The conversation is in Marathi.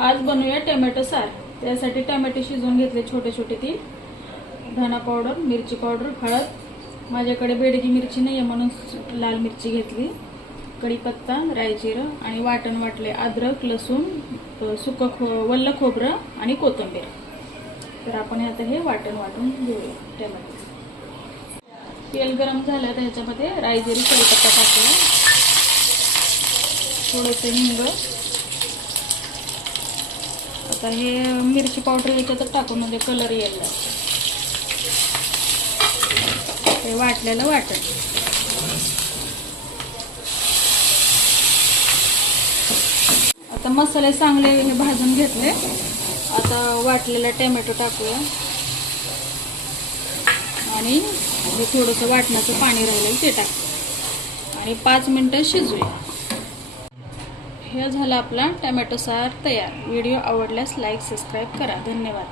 आज बनवूया टोमॅटो सार। त्यासाठी टोमॅटो शिजवून घेतले छोटे छोटे 3, धना पावडर, मिरची पावडर, हळद, माझ्याकडे बेडगी मिरची नाही आहे म्हणून लाल मिरची घेतली, कढीपत्ता, राई जिरं आणि वाटण वाटले अद्रक, लसूण, वल्ल खोबरं आणि कोथिंबीर। तर आपण आता हे वाटण वाटून घेऊया। टोमॅटो तेल गरम झालं तर ह्याच्यामध्ये राई जिरे, कढीपत्ता टाकूया, थोडेसे हिंग, आता हे मिरची पावडर याच्यात टाकून म्हणजे कलर येईल। हे वाटलेलं वाटण आता मसाले चांगले हे भाजून घेतले। आता वाटलेला टोमॅटो टाकूया आणि हे थोडंसं वाटणाचं पाणी राहिलेलं ते टाकू आणि 5 मिनिटं शिजूया। हे झालं आपला टोमॅटो सार तयार। व्हिडिओ आवडल्यास लाईक, सबस्क्राईब करा। धन्यवाद।